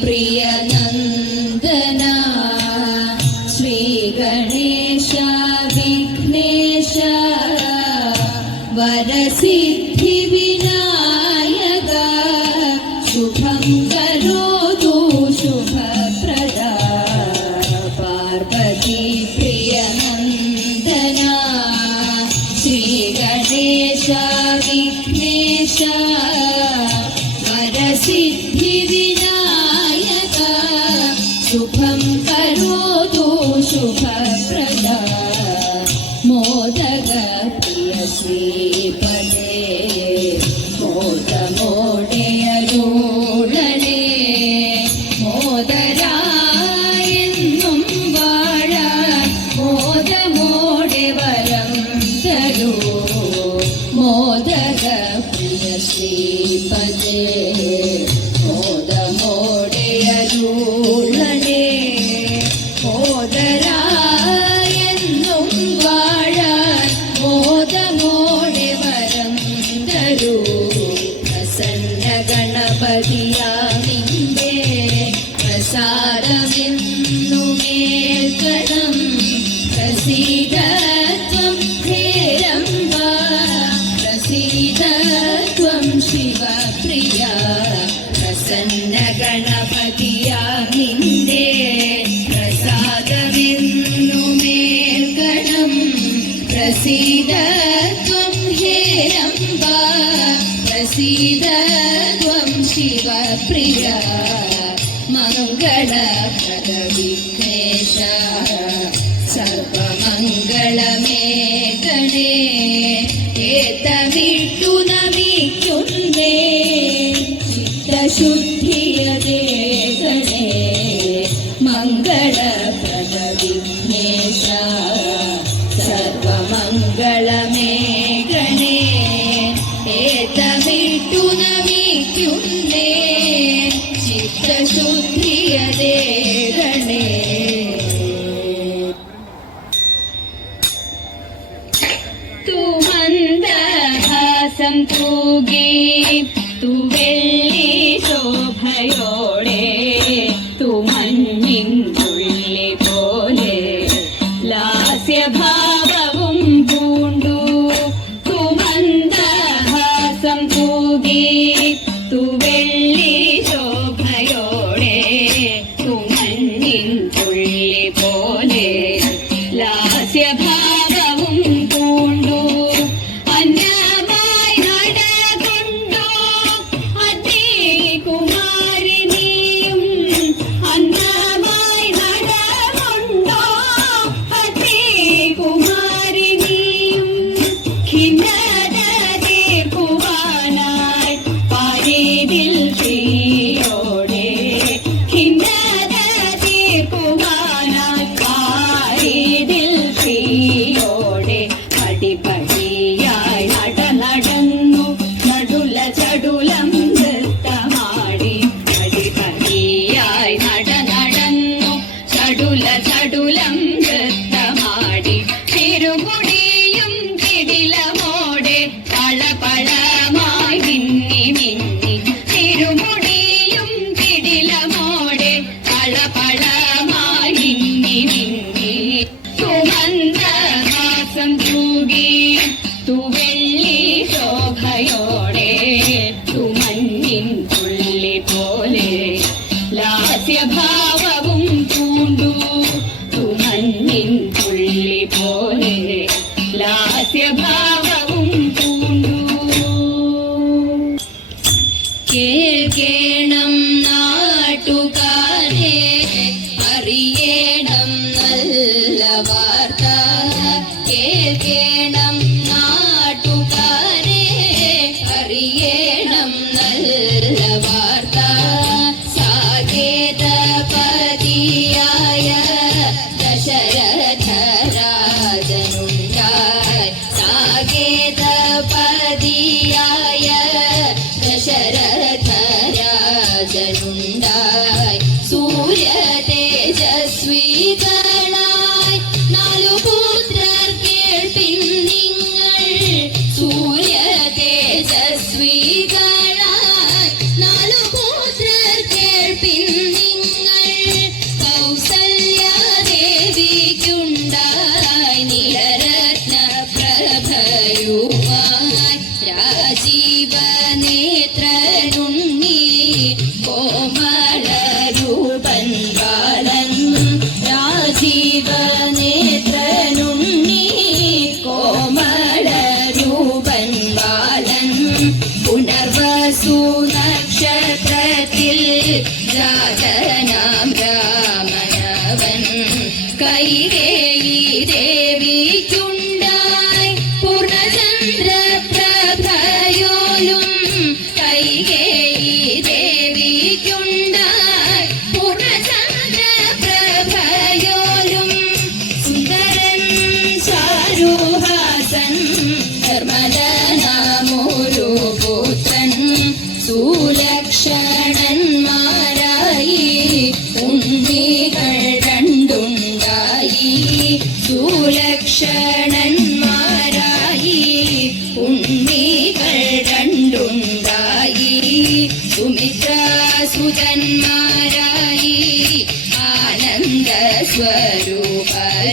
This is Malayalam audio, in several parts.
प्रियनन्दन श्रीगणेश विघ्नेश वरसिद्धिविनायक शुभं करोतु शुभप्रदा पार्वती प्रियनन्दना श्रीगणेश विघ्नेश वरसिद्धिवि อยู่เพิ่ม പ്രസന്ന ഗണപതിയാ ശുദ്ധിയതേകണേ മംഗള പ്രഭവിഘ്നേശ സർവമംഗളമേ ഗണേ ഏതമിട്ടു നമിക്കുന്നേ ചിത്തശുദ്ധിയതേകണേ തുമന്ദഹാസം തൂകേ તું વેલી શોભયો.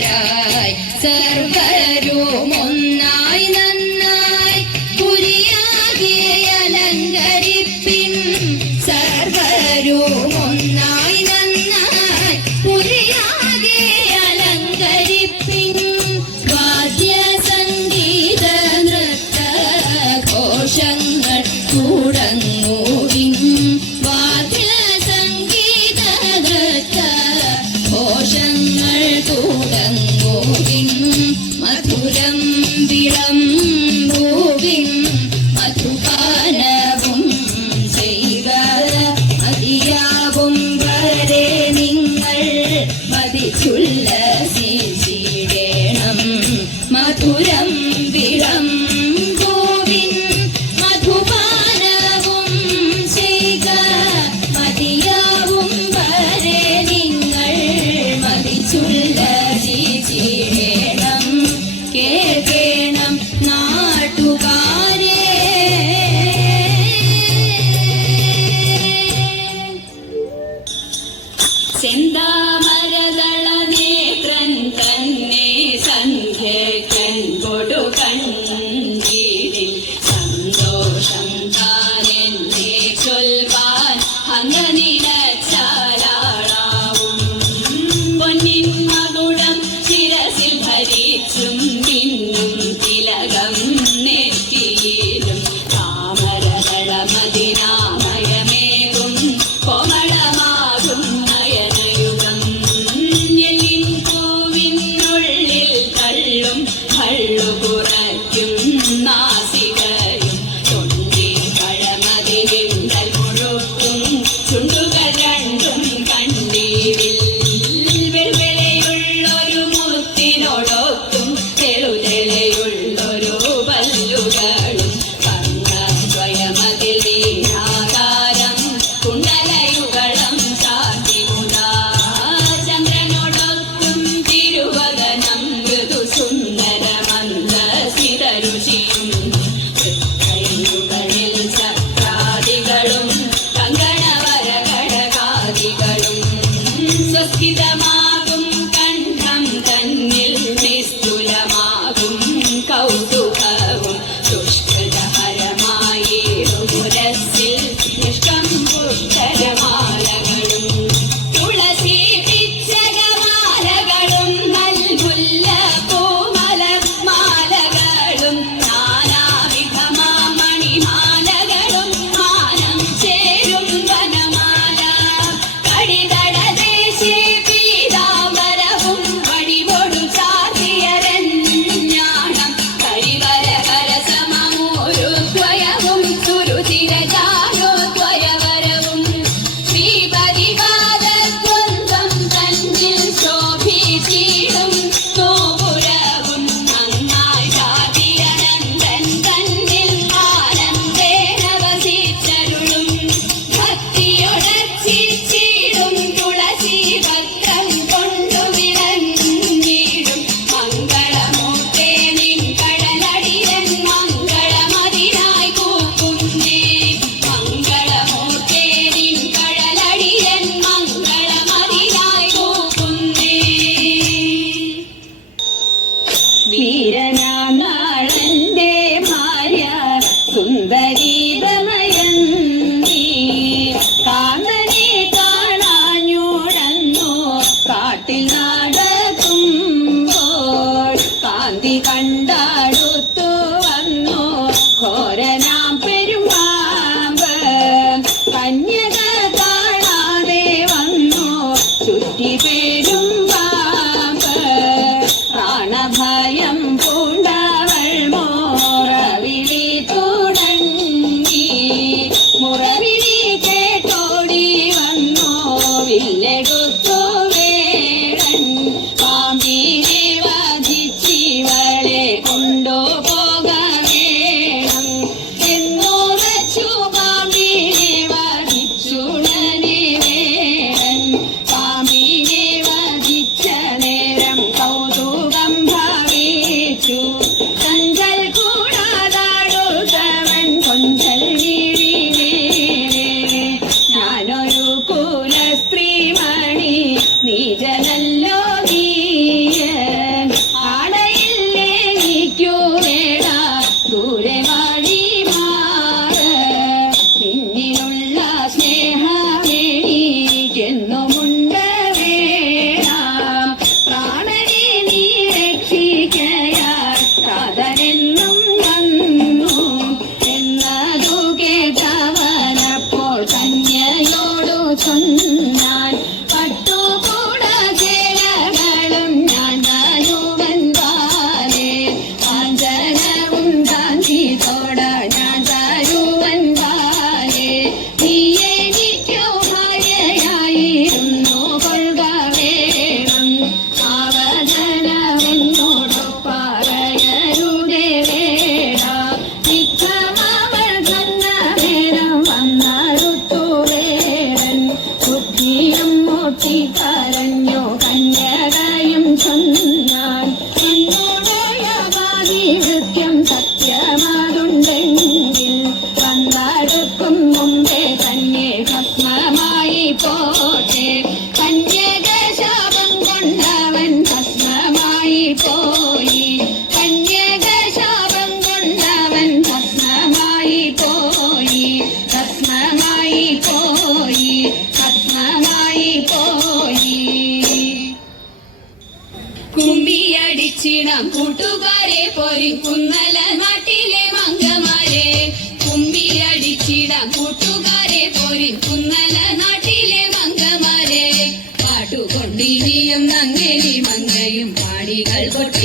സ്വരൂപരായി to the. Kingdom.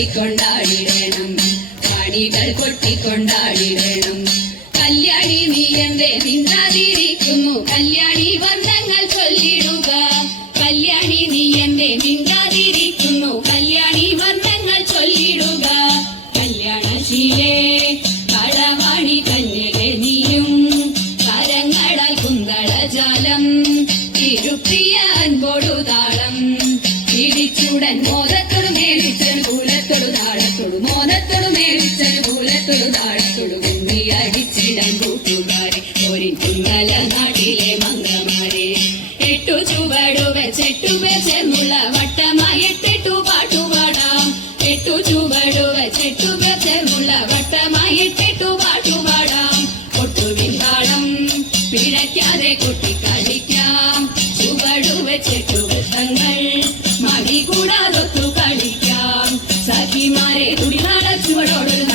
കൊട്ടിക്കൊണ്ടാടിടണം കാണികൾ കൊട്ടിക്കൊണ്ടാടിടണം. കല്യാണി നീ എന്തേ നിന്നാതിരിക്കുന്നു കല്യാണി വർണങ്ങൾ ചൊല്ലിടും. താഴെക്കൊടു താഴെക്കൊടു കുമ്മി അടിച്ചിടാൻ കൂട്ടുകാരെ ഒരു തുമ്പല നാട്ടിലെ മംഗമാരെ എട്ടു ചുവടു വെച്ചെട്ടു വെച്ചെന്നുള്ള വട്ടമായി എട്ടെട്ടു പാട്ടുപാടാം എട്ടു ചുവടു വെച്ചെട്ടു കൊട്ടി കളിക്കാം ചുവടു വെച്ചെട്ടു വൃത്തങ്ങൾ മടി കൂടാതൊത്തു കളിക്കാം സഖിമാരെ തുടിനാട ചുവടോടൊരു